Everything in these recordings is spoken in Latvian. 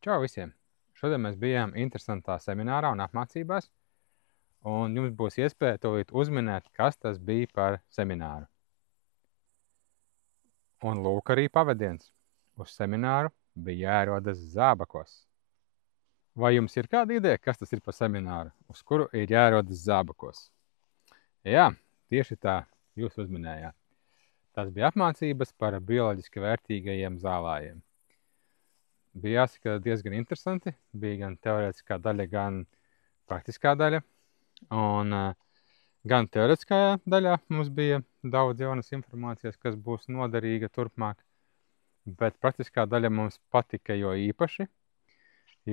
Čau visiem! Šodien mēs bijām interesantā seminārā un apmācībās, un jums būs iespēja tūlīt uzminēt, kas tas bija par semināru. Un lūk arī pavadiens. Uz semināru bija jāierodas Zābakos. Vai jums ir kāda ideja, kas tas ir par semināru, uz kuru ir jāierodas Zābakos? Jā, tieši tā, jūs uzminējāt. Tas bija apmācības par bioloģiski vērtīgajiem zālājiem. Bija jāsaka diezgan interesanti, bija gan teorētiskā daļa, gan praktiskā daļa. Un gan teorētiskajā daļā mums bija daudz jaunas informācijas, kas būs noderīga turpmāk, bet praktiskā daļa mums patika jo īpaši,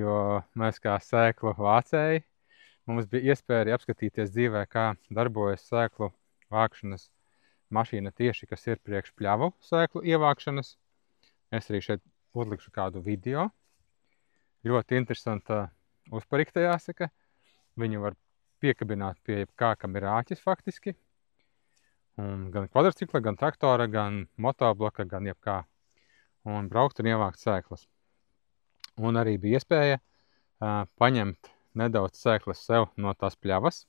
jo mēs kā sēklu vācēji, mums bija iespēja arī apskatīties dzīvē, kā darbojas sēklu vākšanas mašīna tieši, kas ir priekš pļavu sēklu ievākšanas. Es arī šeit uzlikšu kādu video. Ļoti interesanta uzparikta jāsaka. Viņu var piekabināt pie jebkā, kam ir āķis faktiski. Un gan kvadrcikla, gan traktora, gan motobloka, gan jebkā. Un braukt un ievākt sēklas. Un arī bija iespēja paņemt nedaudz sēklas sev no tās pļavas.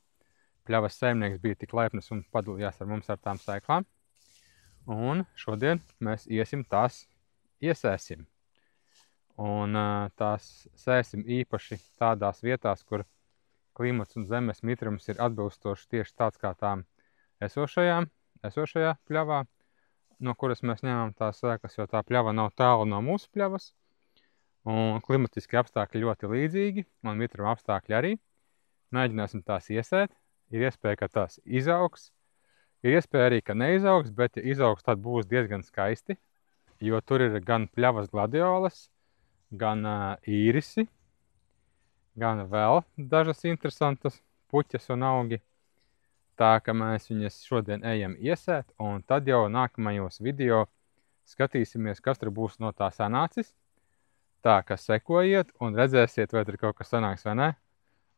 Pļavas saimnieks bija tik laipns un padalījās ar mums ar tām sēklām. Un šodien mēs iesim tās iesēsim. Un tās sēsim īpaši tādās vietās, kur klimats un zemes mitrums ir atbilstoši tieši tāds kā tām esošajā pļavā, no kuras mēs ņemam tās sēklas, jo tā pļava nav tālu no mūsu pļavas. Un klimatiski apstākļi ļoti līdzīgi, un mitruma apstākļi arī. Mēģināsim tās iesēt. Ir iespēja, ka tās izaugs. Ir iespēja arī, ka neizaugs, bet ja izaugs, tad būs diezgan skaisti, jo tur ir gan pļavas gladiolas, gan īrisi, gan vēl dažas interesantas puķas un augi. Tā, ka mēs viņas šodien ejam iesēt, un tad jau nākamajos video skatīsimies, kas tur būs no tā sanācis. Tā, ka sekojiet un redzēsiet, vai tur kaut kas sanāks vai ne.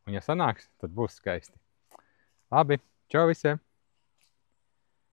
Un ja sanāks, tad būs skaisti. Labi, čau visiem!